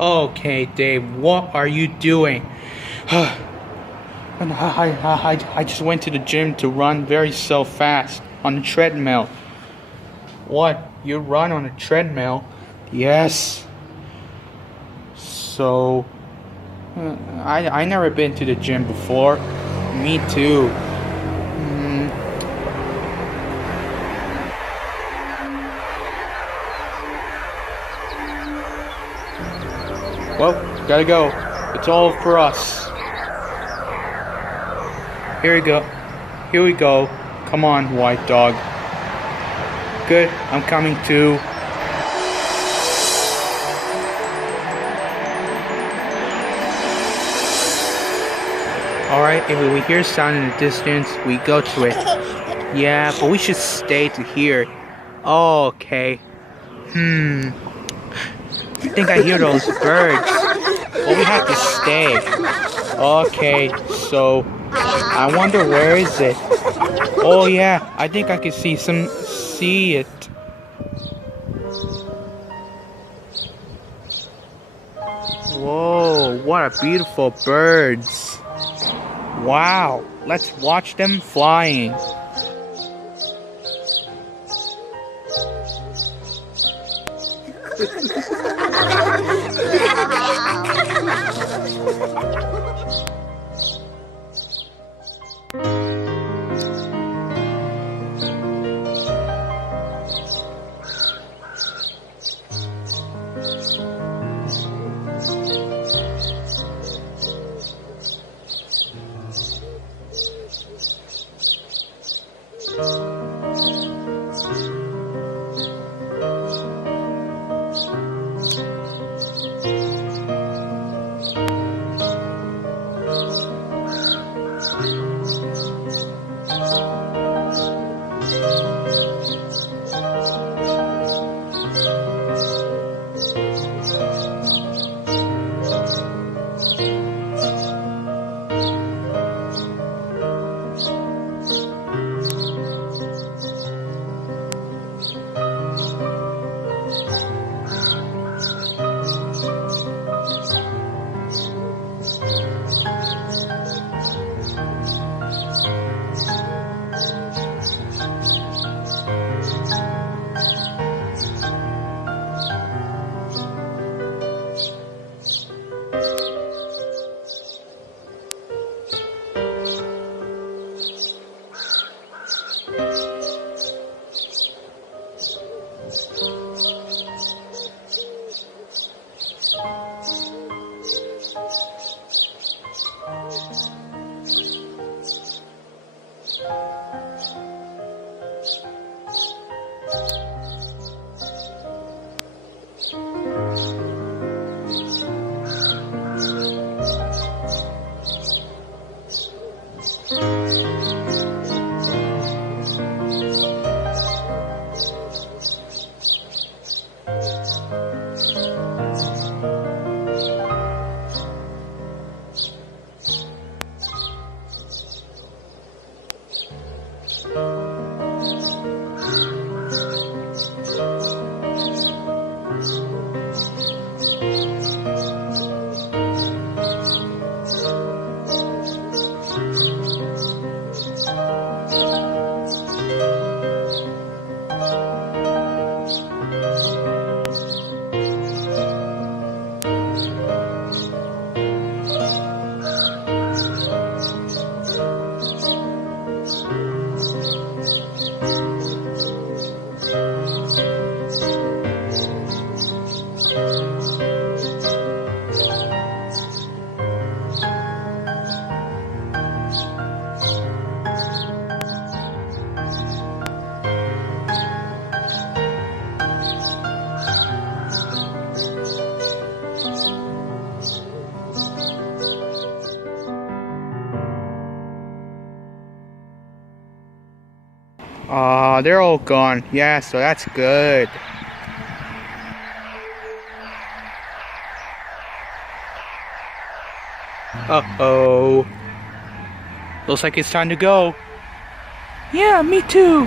Okay, Dave, what are you doing? I just went to the gym to run very so fast on the treadmill. What? You run on a treadmill? Yes. So, I never been to the gym before. Me too. Well, gotta go. It's all for us. Here we go. Here we go. Come on, white dog. Good, I'm coming too. Alright, if we hear sound in the distance, we go to it. Yeah, but we should stay to hear. Oh, okay. I think I hear those birds. Well, we have to stay. Okay, so I wonder where is it? Oh yeah, I think I can see it. Whoa, what a beautiful birds. Wow, let's watch them flying. They're all gone. Yeah, so that's good. Uh-oh. Looks like it's time to go. Yeah, me too.